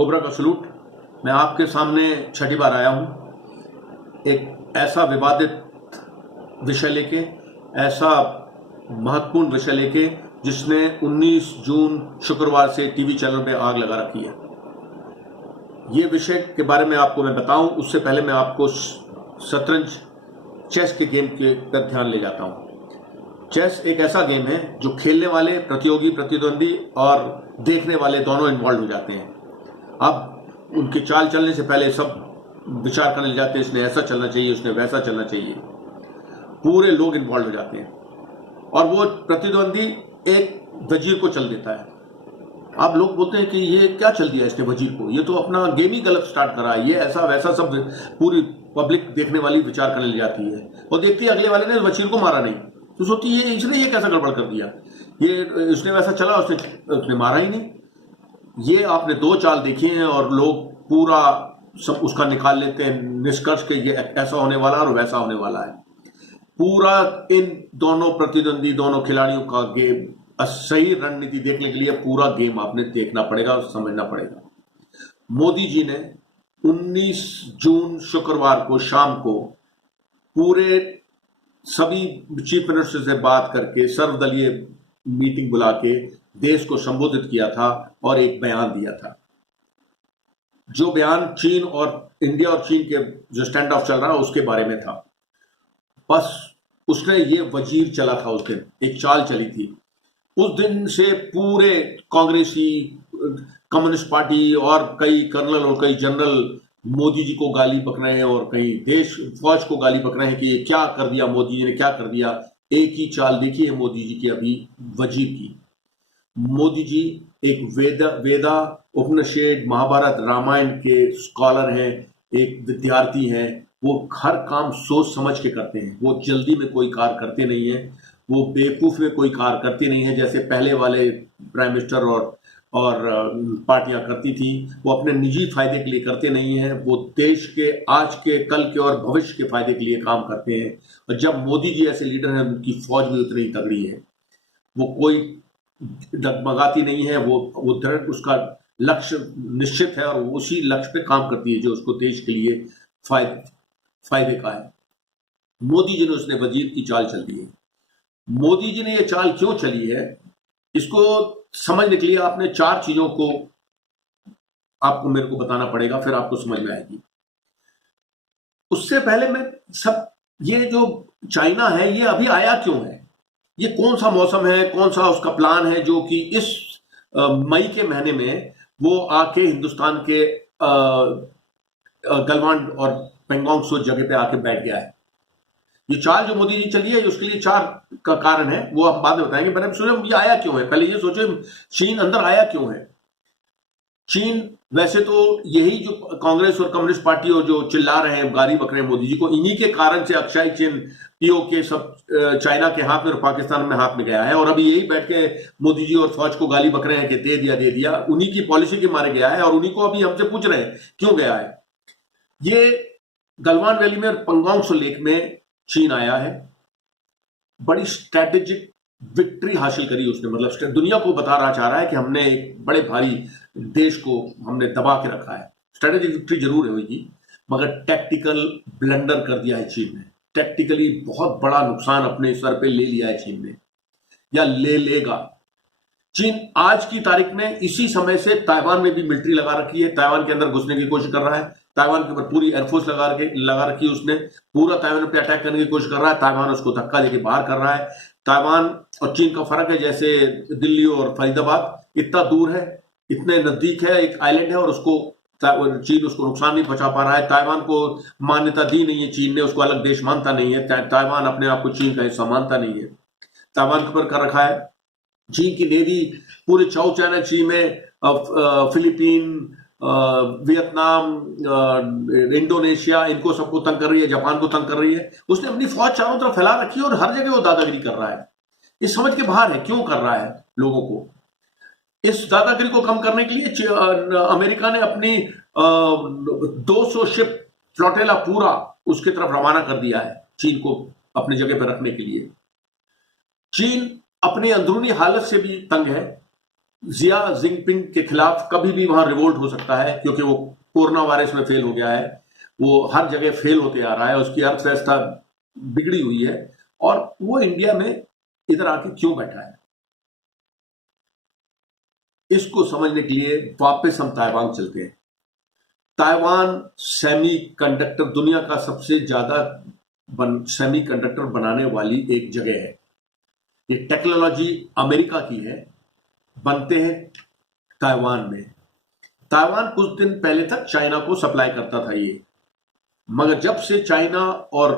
Cobra का salute. मैं आपके सामने छठी बार आया हूं एक ऐसा विवादित विषय लेके, ऐसा महत्वपूर्ण विषय लेके जिसने 19 जून शुक्रवार से टीवी चैनल पे आग लगा रखी है। ये विषय के बारे में आपको मैं बताऊं उससे पहले मैं आपको शतरंज चेस के गेम के पर ध्यान ले जाता हूं। चेस एक ऐसा गेम है जो खेलने वाले, प्रतियोगी, प्रतिद्वंदी और देखने वाले दोनों इन्वॉल्व हो जाते हैं। अब उनके चाल चलने से पहले सब विचार करने लग जाते हैं, इसने ऐसा चलना चाहिए, उसने वैसा चलना चाहिए। पूरे लोग इन्वॉल्व हो जाते हैं और वो प्रतिद्वंदी एक वजीर को चल देता है। अब लोग बोलते हैं कि ये क्या चल दिया इसने वजीर को, ये तो अपना गेम ही गलत स्टार्ट करा, ये ऐसा वैसा सब पूरी पब्लिक देखने वाली विचार करने लग जाती है और देखती है अगले वाले ने वजीर को मारा नहीं, तो सोचती है इसने ये कैसा गड़बड़ कर दिया, ये इसने वैसा चला, उसने मारा ही नहीं। ये आपने दो चाल देखी हैं और लोग पूरा सब उसका निकाल लेते हैं निष्कर्ष के ये ऐसा होने वाला और वैसा होने वाला है। पूरा इन दोनों प्रतिद्वंदी, दोनों खिलाड़ियों का गेम, सही रणनीति देखने के लिए पूरा गेम आपने देखना पड़ेगा, समझना पड़ेगा। मोदी जी ने 19 जून शुक्रवार को शाम को पूरे सभी चीफ मिनिस्टर से बात करके सर्वदलीय मीटिंग बुला के देश को संबोधित किया था और एक बयान दिया था। जो बयान चीन और इंडिया और चीन के जो स्टैंड ऑफ चल रहा है उसके बारे में था। बस उसने ये वजीर चला था, उस दिन एक चाल चली थी। उस दिन से पूरे कांग्रेसी, कम्युनिस्ट पार्टी और कई कर्नल और कई जनरल मोदी जी को गाली बक रहे हैं और कई देश फौज को गाली बक रहे हैं कि ये क्या कर दिया, मोदी जी ने क्या कर दिया। एक ही चाल देखी है मोदी जी की अभी वजीर की। मोदी जी एक वेदा, उपनिषद, महाभारत, रामायण के स्कॉलर हैं, एक विद्यार्थी हैं। वो हर काम सोच समझ के करते हैं, वो जल्दी में कोई कार्य करते नहीं है, वो बेवकूफ में कोई कार्य करते नहीं है जैसे पहले वाले प्राइम मिनिस्टर और पार्टियां करती थी। वो अपने निजी फायदे के लिए करते नहीं है, वो देश के आज के, कल के और भविष्य के फायदे के लिए काम करते हैं। और जब मोदी जी ऐसे लीडर हैं, उनकी फौज भी उतनी ही तगड़ी है, वो कोई डगमगाती नहीं है, वो दृढ़, उसका लक्ष्य निश्चित है और उसी लक्ष्य पे काम करती है जो उसको देश के लिए फायदे का है। मोदी जी ने उसने वजीर की चाल चल दी है। मोदी जी ने यह चाल क्यों चली है, इसको समझने के लिए आपने चार चीजों को आपको मेरे को बताना पड़ेगा, फिर आपको समझ में आएगी। उससे पहले मैं ये जो चाइना है ये अभी आया क्यों है, ये कौन सा मौसम है, कौन सा उसका प्लान है जो कि इस मई के महीने में वो आके हिंदुस्तान के गलवान और पेंगोंग सो जगह पे आके बैठ गया है। ये चाल जो मोदी जी चली है उसके लिए चार का कारण है, वो आप बाद में बताएंगे। मैंने सोचा ये आया क्यों है, पहले ये सोचे चीन अंदर आया क्यों है। चीन वैसे तो यही जो कांग्रेस और कम्युनिस्ट पार्टी और जो चिल्ला रहे हैं, गाली बक रहे हैं मोदी जी को, इन्हीं के कारण से अक्षय चिन्ह, पीओके सब चाइना के हाथ में और पाकिस्तान में हाथ में गया है। और अभी यही बैठ के मोदी जी और फौज को गाली बक रहे हैं कि दे दिया, उन्हीं की पॉलिसी के मारे गया है और उन्हीं को अभी हमसे पूछ रहे हैं क्यों गया है। ये गलवान वैली में और पेंगोंग सो लेक में चीन आया है, बड़ी स्ट्रैटेजिक विक्ट्री हासिल करी उसने, मतलब दुनिया को चाह रहा है कि हमने एक बड़े भारी देश को हमने दबा के रखा है। स्ट्रैटेजिक विक्ट्री जरूर होगी मगर टैक्टिकल ब्लंडर कर दिया है चीन ने, टैक्टिकली बहुत बड़ा नुकसान अपने सर पे ले लिया है चीन ने या ले लेगा। चीन आज की तारीख में इसी समय से ताइवान में भी मिलिट्री लगा रखी है, ताइवान के अंदर घुसने की कोशिश कर रहा है, ताइवान के ऊपर पूरी एयरफोर्स लगा रखी है उसने, पूरा ताइवान पे अटैक करने की कोशिश कर रहा है। ताइवान उसको धक्का देके बाहर कर रहा है। ताइवान और चीन का फर्क है जैसे दिल्ली और फरीदाबाद, इतना दूर है, इतने नजदीक है, एक आइलैंड है और उसको चीन उसको नुकसान नहीं पहुंचा पा रहा है। ताइवान को मान्यता दी नहीं है चीन ने, उसको अलग देश मानता नहीं है। ताइवान अपने आप को चीन का हिस्सा मानता नहीं है, ताइवान के ऊपर कर रखा है। चीन की नेवी पूरे चाउ चाइना सी में फिलीपीन, वियतनाम, इंडोनेशिया, इनको सबको तंग कर रही है, जापान को तंग कर रही है। उसने अपनी फौज चारों तरफ फैला रखी है और हर जगह वो दादागिरी कर रहा है। इस समझ के बाहर है क्यों कर रहा है लोगों को। इस दादागिरी को कम करने के लिए अमेरिका ने अपनी 200 शिप फ्लोटेला पूरा उसकी तरफ रवाना कर दिया है चीन को अपनी जगह पर रखने के लिए। चीन अपनी अंदरूनी हालत से भी तंग है, जिया जिनपिंग के खिलाफ कभी भी वहां रिवोल्ट हो सकता है, क्योंकि वो कोरोना वायरस में फेल हो गया है, वो हर जगह फेल होते आ रहा है, उसकी अर्थव्यवस्था बिगड़ी हुई है, और वो इंडिया में इधर आके क्यों बैठा है। इसको समझने के लिए वापस हम ताइवान चलते हैं। ताइवान सेमी कंडक्टर, दुनिया का सबसे ज्यादा सेमी कंडक्टर बनाने वाली एक जगह है। ये टेक्नोलॉजी अमेरिका की है, बनते हैं ताइवान में। ताइवान कुछ दिन पहले तक चाइना को सप्लाई करता था ये, मगर जब से चाइना और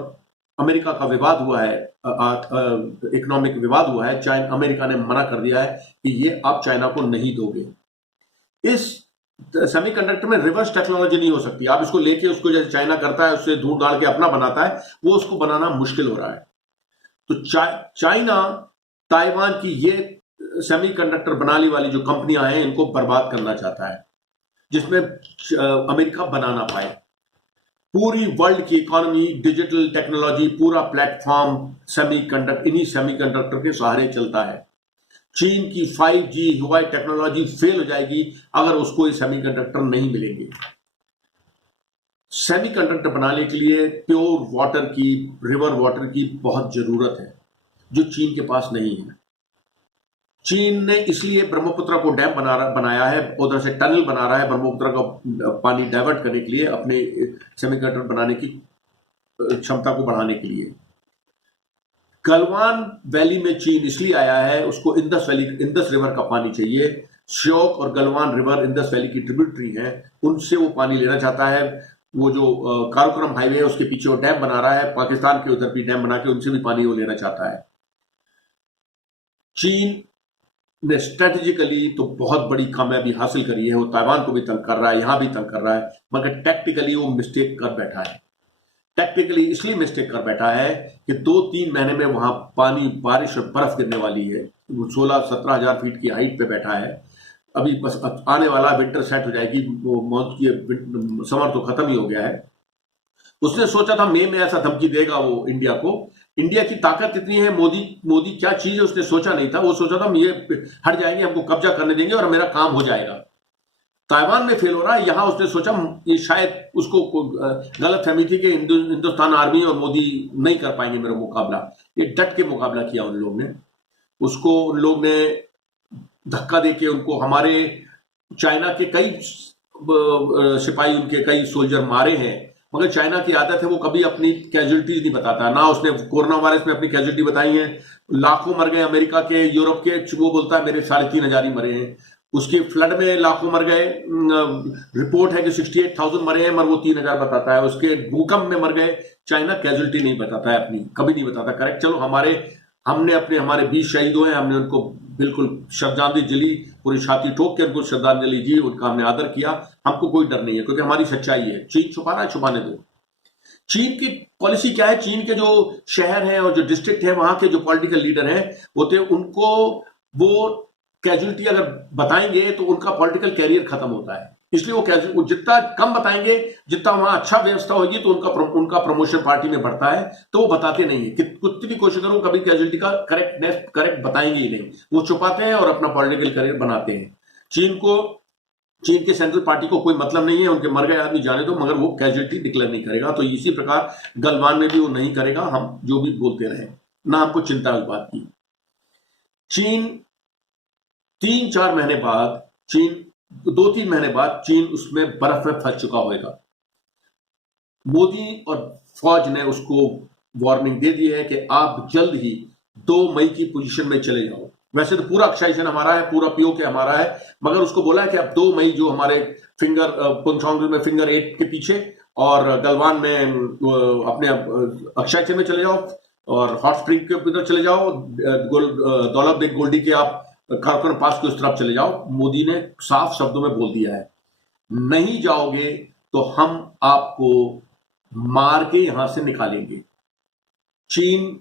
अमेरिका का विवाद हुआ है, इकोनॉमिक विवाद हुआ है, चाइना अमेरिका ने मना कर दिया है कि ये आप चाइना को नहीं दोगे। इस सेमीकंडक्टर में रिवर्स टेक्नोलॉजी नहीं हो सकती। आप इसको लेके उसको जैसे चाइना करता है, उससे दूर डाल के अपना बनाता है, वो उसको बनाना मुश्किल हो रहा है। तो चाइना ताइवान की ये सेमीकंडक्टर बनाने वाली जो कंपनियां हैं, इनको बर्बाद करना चाहता है, जिसमें अमेरिका बना ना पाए। पूरी वर्ल्ड की इकोनॉमी, डिजिटल टेक्नोलॉजी, पूरा प्लेटफॉर्म इन्हीं सेमीकंडक्टर के सहारे चलता है। चीन की 5G हवाई टेक्नोलॉजी फेल हो जाएगी अगर उसको ये सेमीकंडक्टर नहीं मिलेंगे। सेमीकंडक्टर बनाने के लिए प्योर वाटर की, रिवर वाटर की बहुत जरूरत है, जो चीन के पास नहीं है। चीन ने इसलिए ब्रह्मपुत्र को डैम बनाया है, उधर से टनल बना रहा है ब्रह्मपुत्र का पानी डाइवर्ट करने के लिए, अपने सेमीकंडक्टर बनाने की क्षमता को बढ़ाने के लिए। गलवान वैली में चीन इसलिए आया है, उसको इंडस रिवर का पानी चाहिए। श्योक और गलवान रिवर इंडस वैली की ट्रिब्यूटरी है, उनसे वो पानी लेना चाहता है। वो जो काराकोरम हाईवे है उसके पीछे वो डैम बना रहा है, पाकिस्तान के उधर भी डैम बना के उनसे भी पानी वो लेना चाहता है। चीन ने स्ट्रेटेजिकली तो बहुत बड़ी कामयाबी हासिल करी है, वो ताइवान को भी तंग कर रहा है, यहां भी तंग कर रहा है, मगर टैक्टिकली वो मिस्टेक कर बैठा है। टैक्टिकली इसलिए मिस्टेक कर बैठा है कि 2-3 महीने में वहां पानी, बारिश और बर्फ गिरने वाली है। वो 16-17 हजार फीट की हाइट पे बैठा है। अभी बस आने वाला विंटर सेट हो जाएगी, वो समर तो खत्म ही हो गया है। उसने सोचा था मई में ऐसा धमकी देगा वो इंडिया को। इंडिया की ताकत इतनी है, मोदी क्या चीज है उसने सोचा नहीं था। वो सोचा था ये हट जाएंगे, हमको कब्जा करने देंगे और मेरा काम हो जाएगा। ताइवान में फेल हो रहा है, यहां उसने सोचा ये शायद उसको गलत फहमी थी कि हिंदुस्तान आर्मी और मोदी नहीं कर पाएंगे मेरा मुकाबला। ये डट के मुकाबला किया उन लोग ने। उसको उन लोग ने धक्का देके उनको, हमारे चाइना के कई सिपाही, उनके कई सोल्जर मारे हैं, मगर चाइना की आदत है वो कभी अपनी कैजुअलिटीज नहीं बताता। ना उसने कोरोना वायरस में अपनी कैजुअलिटी बताई है, लाखों मर गए अमेरिका के, यूरोप के, वो बोलता है मेरे 3,500 ही मरे हैं। उसके फ्लड में लाखों मर गए, रिपोर्ट है कि 68,000 मरे हैं, मगर वो 3,000 बताता है। उसके भूकंप में मर गए, चाइना कैजुअलिटी नहीं बताता है अपनी, कभी नहीं बताता। करेक्ट, चलो हमारे 20 शहीद हुए, हमने उनको बिल्कुल श्रद्धांजलि दिली, पूरी छाती ठोक के उनको श्रद्धांजलि दी, उनका हमने आदर किया। हमको कोई डर नहीं है, क्योंकि हमारी सच्चाई है। चीन छुपा रहा है, छुपाने दो। चीन की पॉलिसी क्या है? चीन के जो शहर हैं और जो डिस्ट्रिक्ट है, वहां के जो पॉलिटिकल लीडर हैं होते, उनको वो कैजुअलिटी अगर बताएंगे तो उनका पॉलिटिकल कैरियर खत्म होता है। इसलिए वो जितना कम बताएंगे, जितना वहां अच्छा व्यवस्था होगी, तो उनका प्रमोशन पार्टी में बढ़ता है। तो वो बताते नहीं है, कितनी भी कोशिश करो, कभी कैजुअलिटी का करेक्ट बताएंगे ही नहीं। वो छुपाते हैं और अपना पॉलिटिकल करियर बनाते हैं। चीन के सेंट्रल पार्टी को कोई मतलब नहीं है, उनके मर गए आदमी जाने दो, मगर वो कैजुअलिटी डिक्लेयर नहीं करेगा। तो इसी प्रकार गलवान में भी वो नहीं करेगा, हम जो भी बोलते रहे ना, हमको चिंता उस बात की। चीन 2-3 महीने बाद चीन उसमें बर्फ में फंस चुका होगा। मोदी और फौज ने उसको वार्निंग दे दी है कि आप जल्द ही 2 मई की पोजीशन में चले जाओ। वैसे तो पूरा अक्षाइशन हमारा है, पूरा पीओके हमारा है, मगर उसको बोला है कि अब 2 मई जो हमारे पुंगचोंग में फिंगर 8 के पीछे और गलवान में अपने अक्षाइशन में चले जाओ, और हॉट स्प्रिंग के उधर चले जाओ, दौलत बेग गोल्डी के आप काराकोरम पास के उस तरफ चले जाओ। मोदी ने साफ शब्दों में बोल दिया है, नहीं जाओगे तो हम आपको मार के यहां से निकालेंगे। चीन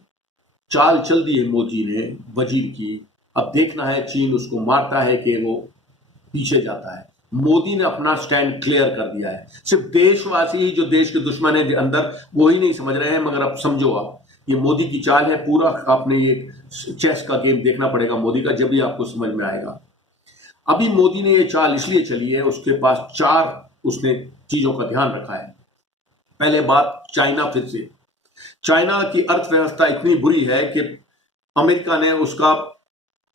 चाल चल दी है मोदी ने वजीर की, अब देखना है चीन उसको मारता है कि वो पीछे जाता है। मोदी ने अपना स्टैंड क्लियर कर दिया है। सिर्फ देशवासी ही, जो देश के दुश्मन है अंदर, वो ही नहीं समझ रहे हैं, मगर अब समझो आप, ये मोदी की चाल है पूरा। आपने ये चेस का गेम देखना पड़ेगा मोदी का, जब भी आपको समझ में आएगा। अभी मोदी ने ये चाल इसलिए चली है, उसके पास 4 उसने चीजों का ध्यान रखा है। पहले बात चाइना, फिर से चाइना की अर्थव्यवस्था इतनी बुरी है कि अमेरिका ने उसका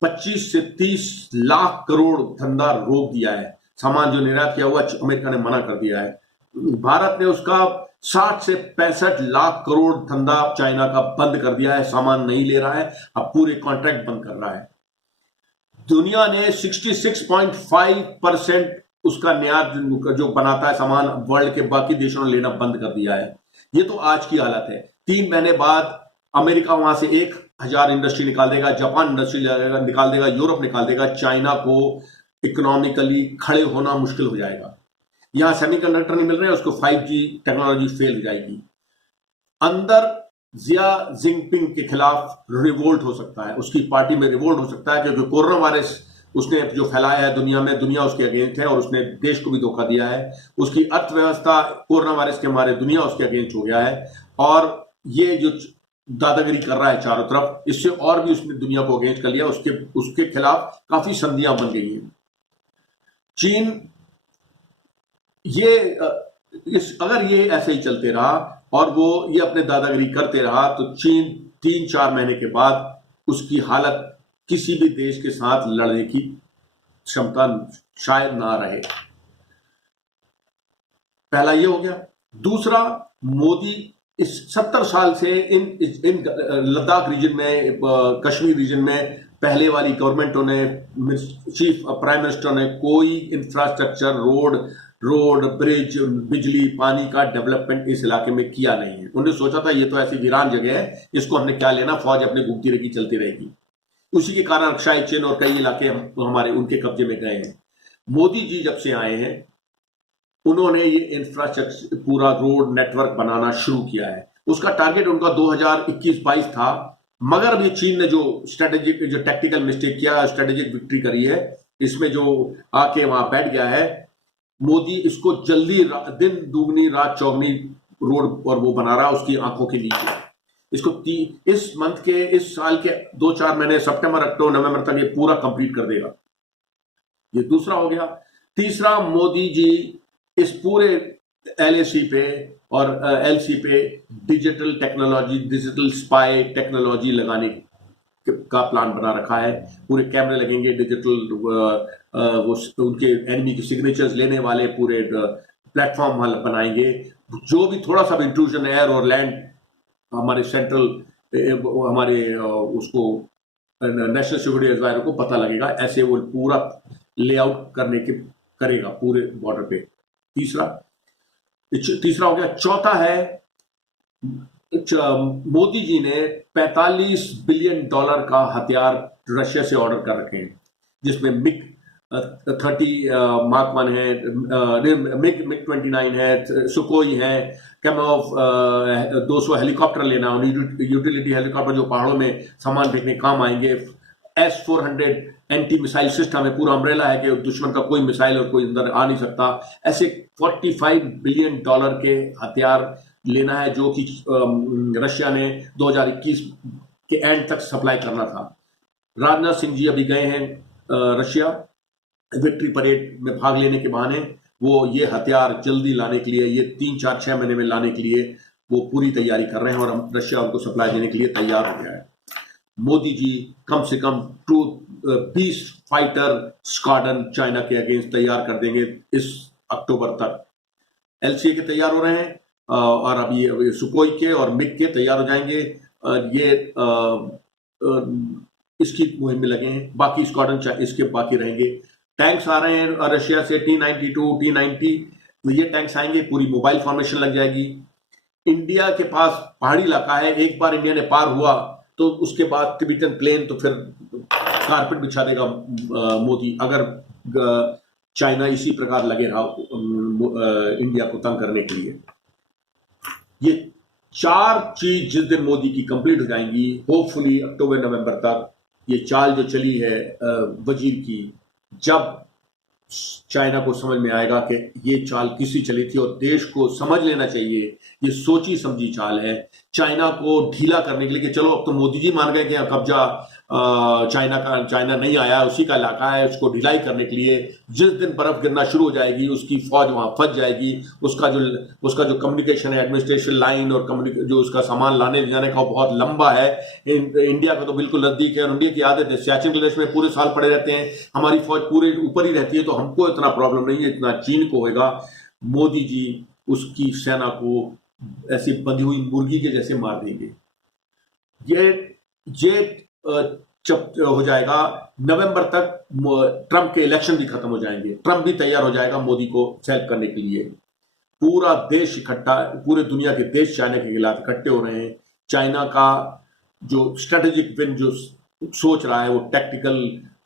25 से 30 लाख करोड़ धंधा रोक दिया है। सामान जो निर्यात किया हुआ अमेरिका ने मना कर दिया है। भारत ने उसका 60 से 65 लाख करोड़ धंधा चाइना का बंद कर दिया है, सामान नहीं ले रहा है, अब पूरे कॉन्ट्रैक्ट बंद कर रहा है। दुनिया ने 66.5% उसका निर्यात जो बनाता है सामान वर्ल्ड के बाकी देशों ने लेना बंद कर दिया है। ये तो आज की हालत है। 3 महीने बाद अमेरिका वहां से 1000 इंडस्ट्री निकाल देगा, जापान इंडस्ट्री निकाल देगा, यूरोप निकाल देगा। चाइना को इकोनॉमिकली खड़े होना मुश्किल हो जाएगा। यहां सेमीकंडक्टर नहीं मिल रहे हैं, उसको 5G टेक्नोलॉजी फेल हो जाएगी। अंदर जिया जिनपिंग के खिलाफ रिवोल्ट हो सकता है, उसकी पार्टी में रिवोल्ट हो सकता है, क्योंकि कोरोना वायरस उसने जो फैलाया है दुनिया में, दुनिया उसके अगेंस्ट है और उसने देश को भी धोखा दिया है। उसकी अर्थव्यवस्था कोरोना वायरस के मारे दुनिया उसके अगेंस्ट हो गया है, और ये जो दादागिरी कर रहा है चारों तरफ, इससे और भी उसने दुनिया को अगेंस्ट कर लिया। उसके खिलाफ काफी संधियां बन गई हैं। चीन अगर ये ऐसे ही चलते रहा और वो ये अपने दादागिरी करते रहा, तो चीन 3-4 महीने के बाद उसकी हालत किसी भी देश के साथ लड़ने की क्षमता शायद ना रहे। पहला ये हो गया। दूसरा, मोदी इस 70 साल से इन लद्दाख रीजन में, कश्मीर रीजन में पहले वाली गवर्नमेंटों ने, चीफ प्राइम मिनिस्टर ने कोई इंफ्रास्ट्रक्चर, रोड, ब्रिज, बिजली, पानी का डेवलपमेंट इस इलाके में किया नहीं है। उन्होंने सोचा था ये तो ऐसी वीरान जगह है, इसको हमने क्या लेना, फौज अपने घूमती रहेगी, चलती रहेगी। उसी के कारण अक्षय चीन और कई इलाके हमारे उनके कब्जे में गए हैं। मोदी जी जब से आए हैं, उन्होंने ये इंफ्रास्ट्रक्चर, पूरा रोड नेटवर्क बनाना शुरू किया है। उसका टारगेट उनका 2021-22 था, मगर अभी चीन ने जो स्ट्रेटेजिक, जो टैक्टिकल मिस्टेक किया, स्ट्रेटेजिक विक्ट्री करी है, इसमें जो आके वहां बैठ गया है, मोदी इसको जल्दी दिन दुगनी रात चौगनी रोड और वो बना रहा है उसकी आंखों के नीचे। इसको इस साल के 2-4 महीने, सितंबर, अक्टूबर, नवंबर तक ये पूरा कंप्लीट कर देगा। ये दूसरा हो गया। तीसरा, मोदी जी इस पूरे LAC पे और LC पे digital technology, digital spy technology लगाने का प्लान बना रखा है। पूरे कैमरे लगेंगे, डिजिटल वो उनके एनिमी की सिग्नेचर्स लेने वाले पूरे प्लेटफॉर्म बनाएंगे। जो भी थोड़ा सा भी इंट्रूजन एयर और लैंड हमारे सेंट्रल, हमारे उसको नेशनल सिक्योरिटी एडवाइजर को पता लगेगा, ऐसे वो पूरा लेआउट करेगा पूरे बॉर्डर पे। तीसरा हो गया। चौथा है, मोदी जी ने $45 बिलियन का हथियार रशिया से ऑर्डर कर रखे हैं, जिसमें मिग 30 मार्क 1 है, मिग 29 है, सुकोई है, कैमोव 200 हेलीकॉप्टर लेना, यूटिलिटी हेलीकॉप्टर जो पहाड़ों में सामान फेंकने काम आएंगे। S-400 एंटी मिसाइल सिस्टम है, पूरा अम्ब्रेला है कि दुश्मन का कोई मिसाइल और कोई अंदर आ नहीं सकता। ऐसे $45 बिलियन के हथियार लेना है, जो कि रशिया ने 2021 के एंड तक सप्लाई करना था। राजनाथ सिंह जी अभी गए हैं रशिया, विक्ट्री परेड में भाग लेने के बहाने। वो ये हथियार जल्दी लाने के लिए, ये 3-4-6 महीने में लाने के लिए वो पूरी तैयारी कर रहे हैं, और हम रशिया उनको सप्लाई देने के लिए तैयार हो गया है। मोदी जी कम से कम 20 फाइटर स्क्वाड्रन चाइना के अगेंस्ट तैयार कर देंगे इस अक्टूबर तक। LCA के तैयार हो रहे हैं, और अभी सुकोई के और मिग के तैयार हो जाएंगे। ये इसकी मुहिम में लगे हैं। बाकी स्क्वाड्रन इसके बाकी रहेंगे। टैंक्स आ रहे हैं रशिया से, T-92, T-90, ये टैंक्स आएंगे, पूरी मोबाइल फॉर्मेशन लग जाएगी। इंडिया के पास पहाड़ी इलाका है, एक बार इंडिया ने पार हुआ तो उसके बाद तिब्बतन प्लेन, तो फिर कारपेट बिछा देगा मोदी, अगर चाइना इसी प्रकार लगे रहा इंडिया को तंग करने के लिए। ये 4 चीज जिस दिन मोदी की कंप्लीट हो जाएंगी, होपफुली अक्टूबर नवंबर तक, ये चाल जो चली है वजीर की, जब चाइना को समझ में आएगा कि ये चाल किसी चली थी, और देश को समझ लेना चाहिए ये सोची समझी चाल है चाइना को ढीला करने के लिए, कि चलो अब तो मोदी जी मान गए कि कब्जा चाइना नहीं आया, उसी का इलाका है, उसको ढिलाई करने के लिए जिस दिन बर्फ गिरना शुरू हो जाएगी उसकी फौज वहां फंस जाएगी। उसका जो कम्युनिकेशन है, एडमिनिस्ट्रेशन लाइन और जो उसका सामान लाने ले जाने का बहुत लंबा है। इंडिया का तो बिल्कुल नजदीक है और इंडिया की आदत है, सियाचिन ग्लेशियर में पूरे साल पड़े रहते हैं, हमारी फौज पूरे ऊपर ही रहती है, तो हमको इतना प्रॉब्लम नहीं है जितना चीन को होगा। मोदी जी उसकी सेना को ऐसी बंधी हुई मुर्गी के जैसे मार देंगे। ये जब हो जाएगा नवंबर तक, ट्रंप के इलेक्शन भी खत्म हो जाएंगे, ट्रंप भी तैयार हो जाएगा मोदी को हेल्प करने के लिए। पूरा देश इकट्ठा, पूरे दुनिया के देश चाइना के खिलाफ इकट्ठे हो रहे हैं। चाइना का जो स्ट्रेटेजिक विन जो सोच रहा है वो टैक्टिकल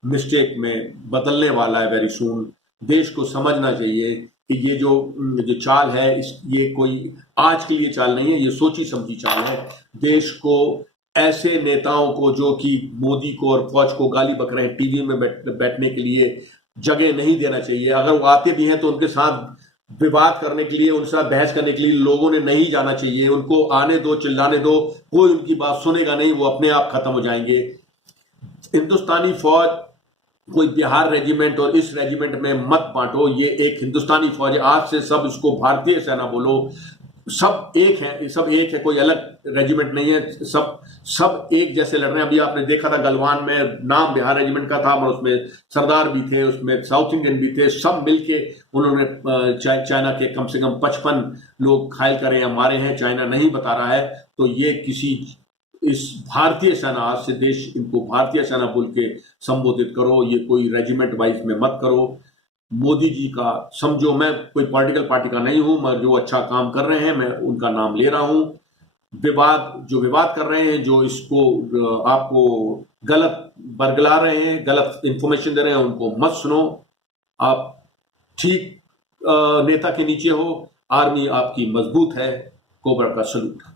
मिस्टेक में बदलने वाला है वेरी सून। देश को समझना चाहिए कि ये जो चाल है ये कोई आज के लिए चाल नहीं है, ये सोची समझी चाल है। देश को ऐसे नेताओं को जो कि मोदी को और फौज को गाली बक रहे हैं टीवी में बैठने के लिए जगह नहीं देना चाहिए। अगर वो आते भी हैं तो उनके साथ विवाद करने के लिए, उनके साथ बहस करने के लिए लोगों ने नहीं जाना चाहिए। उनको आने दो, चिल्लाने दो, कोई उनकी बात सुनेगा नहीं, वो अपने आप खत्म हो जाएंगे। हिंदुस्तानी फौज कोई बिहार रेजिमेंट और इस रेजिमेंट में मत बांटो, ये एक हिंदुस्तानी फौज है। आज से सब इसको भारतीय सेना बोलो, सब एक है, सब एक है, कोई अलग रेजिमेंट नहीं है, सब एक जैसे लड़ रहे हैं। अभी आपने देखा था गलवान में नाम बिहार रेजिमेंट का था, मगर उसमें सरदार भी थे, उसमें साउथ इंडियन भी थे, सब मिलके उन्होंने चाइना के कम से कम 55 लोग घायल करे हैं, मारे हैं, चाइना नहीं बता रहा है। तो ये इस भारतीय सेना, आज से देश इनको भारतीय सेना बोल के संबोधित करो, ये कोई रेजिमेंट वाइज में मत करो। मोदी जी का समझो, मैं कोई पॉलिटिकल पार्टी का नहीं हूं, मगर जो अच्छा काम कर रहे हैं मैं उनका नाम ले रहा हूं। विवाद कर रहे हैं, जो इसको आपको गलत बरगला रहे हैं, गलत इंफॉर्मेशन दे रहे हैं, उनको मत सुनो। आप ठीक नेता के नीचे हो, आर्मी आपकी मजबूत है। कोबरा का सलूट।